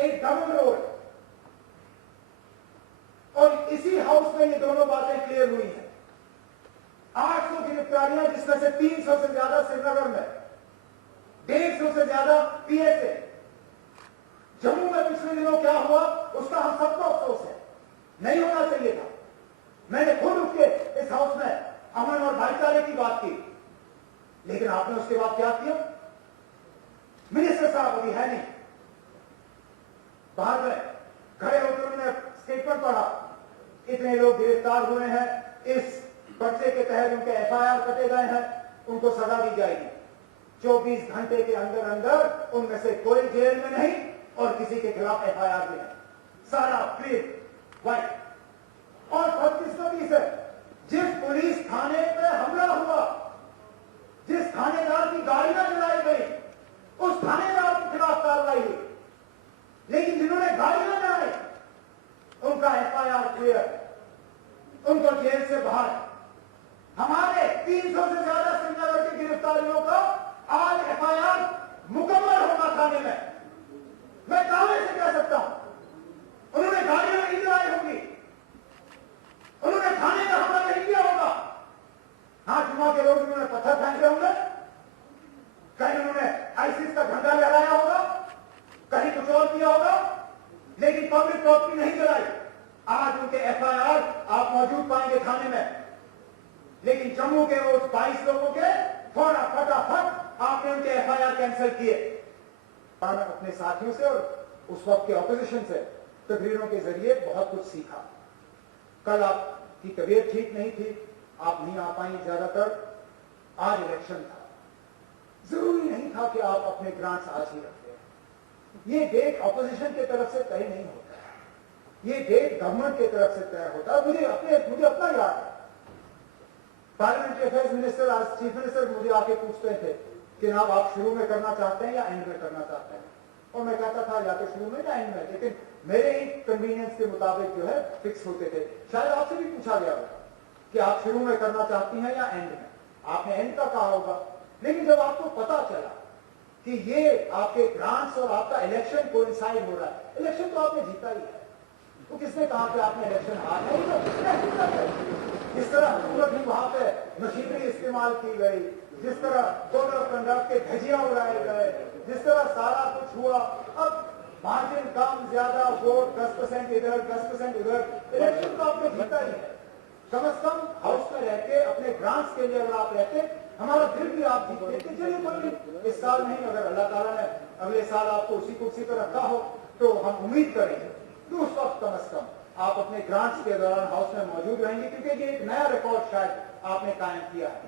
एक double role, और इसी हाउस में ये दोनों बातें क्लियर हुई हैं। 800 गिरफ्तारियां, जिसमें से 300 से ज्यादा श्रीनगर में, 150 से ज्यादा पीएसए। जम्मू में पिछले दिनों क्या हुआ उसका हम सबको अफसोस है, नहीं होना चाहिए था। मैंने खुद उठ के इस हाउस में अमन और भाईचारे की बात की, लेकिन आपने उसके बाद क्या किया? मिनिस्टर साहब अभी है नहीं, बाहर गए, खड़े होकर उन्होंने स्टेटमेंट पढ़ा, इतने लोग गिरफ्तार हुए हैं, इस पर्चे के तहत उनके एफआईआर कटे गए हैं, उनको सजा दी जाएगी। 24 घंटे के अंदर अंदर उनमें से कोई जेल में नहीं और किसी के खिलाफ एफआईआर भी नहीं, सारा क्लियर व्हाइट। और बदकिस्मती से जिस पुलिस थाने पे हमला हुआ, जिस थानेदार की गाड़ियां जलाई गई, उस थानेदार के खिलाफ कार्रवाई हुई, लेकिन जिन्होंने गाड़ियां जलाई उनका एफआईआर क्लियर, उनको जेल से बाहर। हमारे 300 से ज्यादा श्रीनगर की गिरफ्तारियों का आज एफआईआर मुकम्मल होगा थाने में। मैं दावे से कह सकता हूं, उन्होंने गाड़ियां नहीं जलाई होंगी, उन्होंने थाने का हमला नहीं किया होगा। हाँ, जुमा के रोज उन्होंने पत्थर फेंके होंगे, कहीं उन्होंने आईसीस का झंडा लहराया होगा, कहीं कुछ और किया होगा, लेकिन पब्लिक प्रॉपर्टी नहीं जलाई। आज उनके एफआईआर आप मौजूद पाएंगे थाने में, लेकिन जम्मू के उस 22 लोगों के फटाफट आपने उनके एफआईआर कैंसिल किए। अपने साथियों से और उस वक्त के ऑपोजिशन से तकरीरों के जरिए बहुत कुछ सीखा। कल आपकी तबीयत ठीक नहीं थी, आप नहीं आ पाई ज्यादातर। आज इलेक्शन था, जरूरी नहीं था कि आप अपने ग्रांट्स आज ही रखते। ये डेट ऑपोजिशन की तरफ से तय नहीं होता, ये डेट गवर्नमेंट की तरफ से तय होता है। मुझे अपना याद है, पार्लियामेंट्री अफेयर्स मिनिस्टर, आज चीफ मिनिस्टर मुझे आके पूछते थे कि जनाब आप शुरू में करना चाहते हैं या एंड में करना चाहते हैं, और मैं कहता था या तो शुरू में या एंड में, लेकिन मेरे ही कन्वीनियंस के मुताबिक जो है फिक्स होते थे। शायद आपसे भी पूछा गया होगा कि आप शुरू में करना चाहती हैं या एंड में, आपने एंड का कहा होगा। लेकिन जब आपको पता चला कि ये आपके ग्रांट्स और आपका इलेक्शन कोइंसाइड हो रहा है, इलेक्शन तो आपने जीता ही है, तो किसने कहा कि आपने इलेक्शन हारा है? जिस तरह हुकूमत ही वहां पे मशीनरी इस्तेमाल की गई, जिस तरह कोड ऑफ कंडक्ट के धजिया उड़ाए गए, जिस तरह सारा कुछ हुआ, अब मार्जिन कम ज्यादा, वोट 10% इधर 10% उधर, इलेक्शन तो आपने जीता ही है। कम से कम हाउस में रहते अपने ग्रांट्स के लिए अगर आप रहते, हमारा फिर भी आप जीतते थे। चलिए कोई इस साल नहीं, अगर अल्लाह ताला ने अगले साल आपको उसी कुर्सी पर रखा हो तो हम उम्मीद करेंगे कि उस वक्त कम से कम आप अपने ग्रांट्स के दौरान हाउस में मौजूद रहेंगे, क्योंकि ये एक नया रिकॉर्ड शायद आपने कायम किया है।